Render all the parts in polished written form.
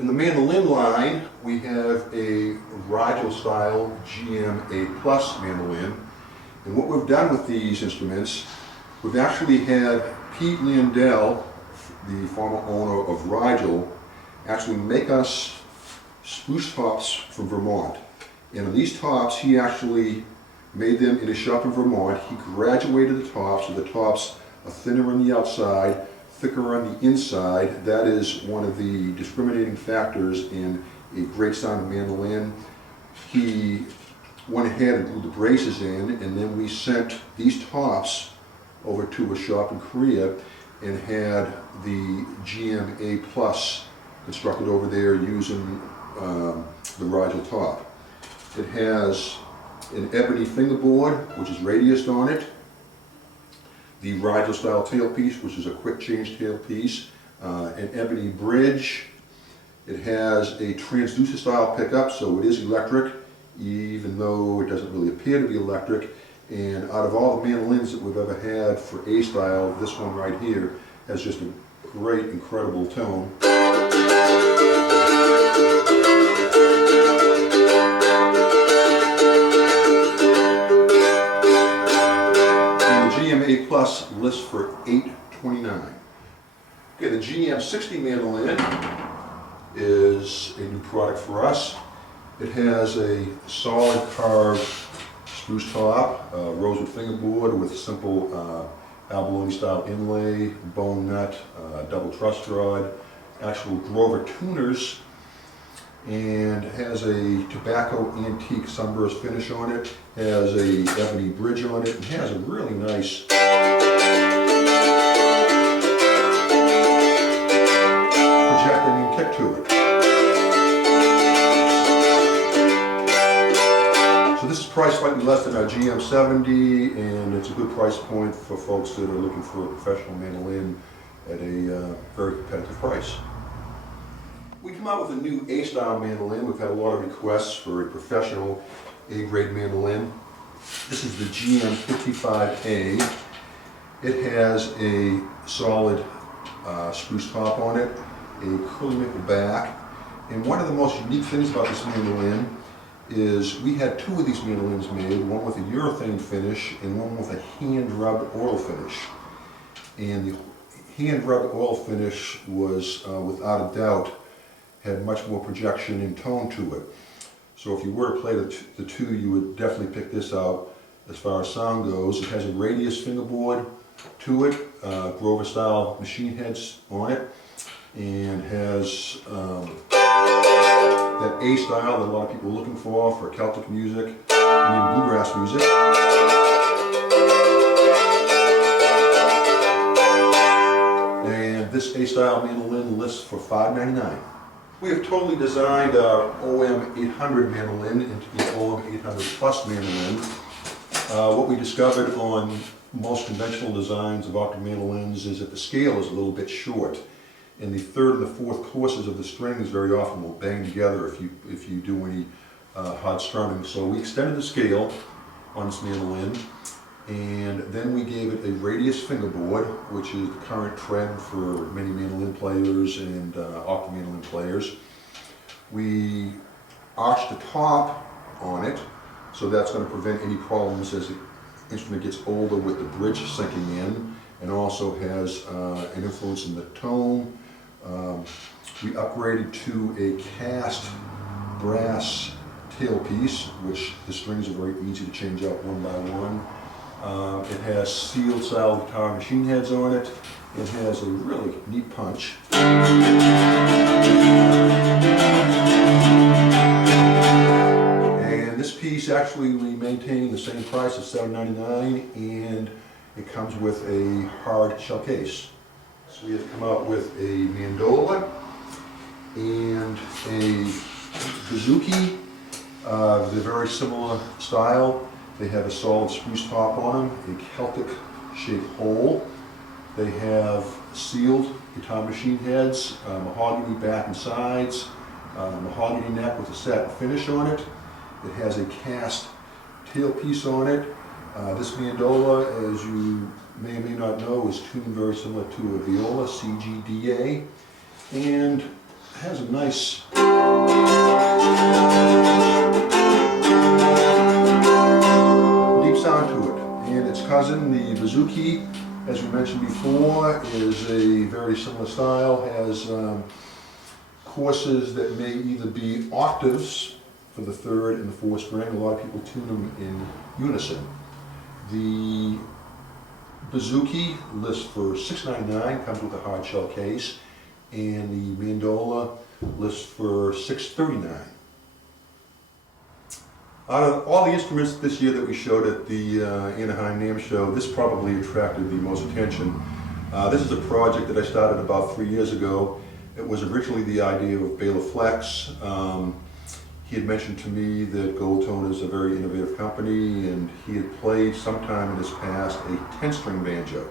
In the mandolin line, we have a Rigel style GM A+ mandolin. And what we've done with these instruments, we've actually had Pete Landell, the former owner of Rigel, actually make us spruce tops from Vermont. And on these tops, he actually made them in a shop in Vermont. He graduated the tops, so the tops are thinner on the outside, thicker on the inside. That is one of the discriminating factors in a great sounding mandolin. He went ahead and glued the braces in, and then we sent these tops over to a shop in Korea and had the GM A+ constructed over there using the Rigel top. It has an ebony fingerboard, which is radiused on it, the Rigel style tailpiece, which is a quick change tailpiece, an ebony bridge. It has a transducer style pickup, so it is electric, even though it doesn't really appear to be electric. And out of all the mandolins that we've ever had for A style, this one right here has just a great, incredible tone. A+ lists for $829. Okay, the GM60 mandolin is a new product for us. It has a solid carved spruce top, rosewood fingerboard with simple abalone style inlay, bone nut, double truss rod, actual Grover tuners, and has a tobacco antique sunburst finish on it, has a ebony bridge on it, and has a really nice projecting kick to it. So this is priced slightly less than our GM70, and it's a good price point for folks that are looking for a professional mandolin at a very competitive price. We come out with a new A-style mandolin. We've had a lot of requests for a professional A-grade mandolin. This is the GM55A. It has a solid spruce top on it, a curly maple back, and one of the most unique things about this mandolin is we had two of these mandolins made, one with a urethane finish and one with a hand-rubbed oil finish. And the hand-rubbed oil finish was, without a doubt, had much more projection and tone to it. So if you were to play the two, you would definitely pick this out as far as sound goes. It has a radius fingerboard to it, Grover style machine heads on it, and has that A style that a lot of people are looking for Celtic music and even bluegrass music. And this A style mandolin lists for $599. We have totally designed our OM800 mandolin into the OM800 Plus mandolin. What we discovered on most conventional designs of octave mandolins is that the scale is a little bit short, and the third and the fourth courses of the strings very often will bang together if you do any hard strumming. So we extended the scale on this mandolin, and then we gave it a radius fingerboard, which is the current trend for many mandolin players and octave mandolin players. We arched the top on it, so that's going to prevent any problems as the instrument gets older with the bridge sinking in, and also has an influence in the tone. We upgraded to a cast brass tailpiece, which the strings are very easy to change out one by one. It has sealed style guitar machine heads on it. It has a really neat punch. And this piece actually we maintain the same price at $799, and it comes with a hard shell case. So we have come out with a Mandola and a Bouzouki. They're very similar style. They have a solid spruce top on them, a Celtic shaped hole. They have sealed guitar machine heads, mahogany back and sides, mahogany neck with a satin finish on it. It has a cast tailpiece on it. This mandola, as you may or may not know, is tuned very similar to a viola, CGDA, and has a nice deep sound to it. And its cousin, the Bouzouki, as we mentioned before, is a very similar style, has courses that may either be octaves for the third and the fourth string. A lot of people tune them in unison. The Bouzouki lists for $6.99, comes with a hard shell case, and the Mandola lists for $6.39. Out of all the instruments this year that we showed at the Anaheim NAMM Show, this probably attracted the most attention. This is a project that I started about 3 years ago. It was originally the idea of Bela Flex. He had mentioned to me that Goldtone is a very innovative company, and he had played sometime in his past a 10-string banjo.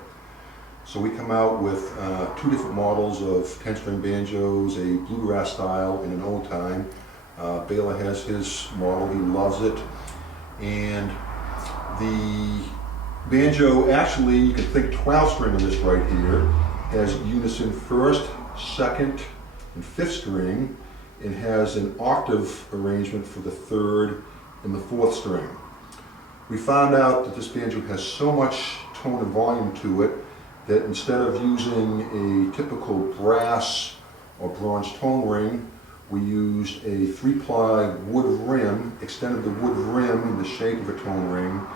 So we come out with 2 different models of 10-string banjos, a bluegrass style and an old time. Bela has his model, he loves it. And the banjo, actually, you can think 12-string on this right here, has unison first, second, and fifth string, and has an octave arrangement for the third and the fourth string. We found out that this banjo has so much tone and volume to it that instead of using a typical brass or bronze tone ring, we used a 3-ply wood rim, extended the wood rim in the shape of a tone ring,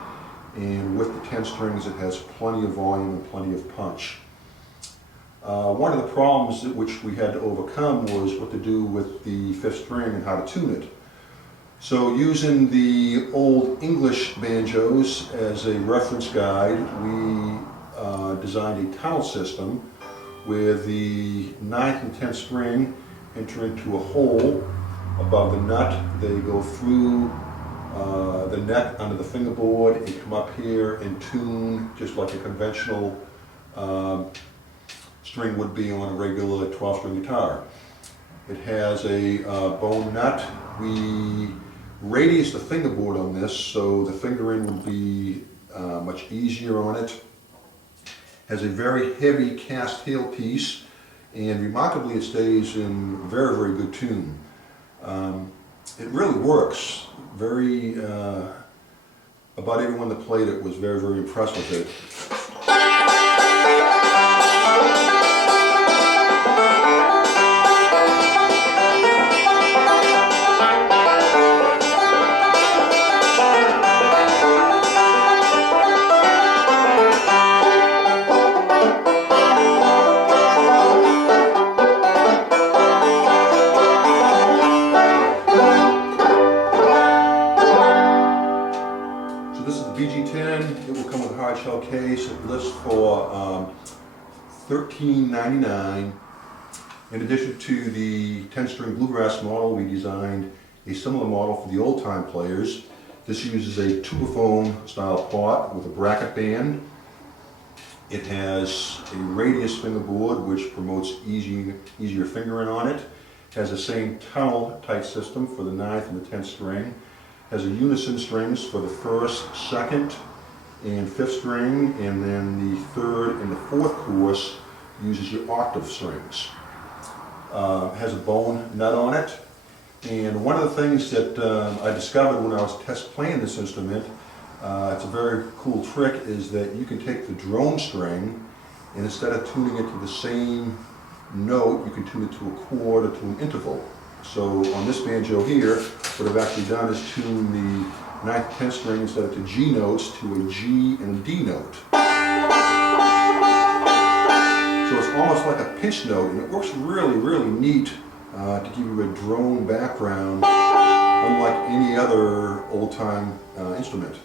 and with the 10 strings it has plenty of volume and plenty of punch. One of the problems which we had to overcome was what to do with the 5th string and how to tune it. So using the old English banjos as a reference guide, we designed a tunnel system where the 9th and 10th string enter into a hole above the nut. They go through the neck under the fingerboard and come up here and tune just like a conventional string would be on a regular 12-string guitar. It has a bone nut. We radius the fingerboard on this so the fingering would be much easier on it. Has a very heavy cast tail piece, and remarkably it stays in very, very good tune. It really works. About everyone that played it was very, very impressed with it. It will come with a hard shell case. It lists for $13.99. In addition to the 10-string bluegrass model, we designed a similar model for the old-time players. This uses a Tubaphone-Style pot with a bracket band. It has a radius fingerboard which promotes easier fingering on it. It has the same tunnel-type system for the 9th and the 10th string. Has a unison strings for the 1st, 2nd, and 5th string, and then the 3rd and the 4th course uses your octave strings. Has a bone nut on it, and one of the things that I discovered when I was test playing this instrument, it's a very cool trick, is that you can take the drone string and instead of tuning it to the same note, you can tune it to a chord or to an interval. So on this banjo here, what I've actually done is tune the 9th, 10th string instead of to G notes to a G and a D note. So it's almost like a pinch note, and it works really, really neat to give you a drone background, unlike any other old-time instrument.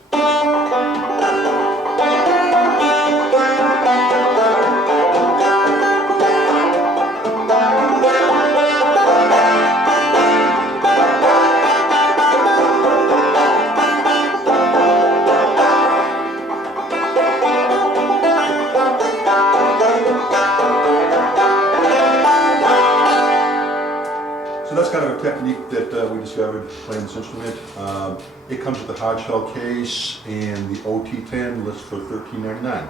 That's kind of a technique that we discovered playing this instrument. It comes with a hard shell case, and the OT10 lists for $13.99.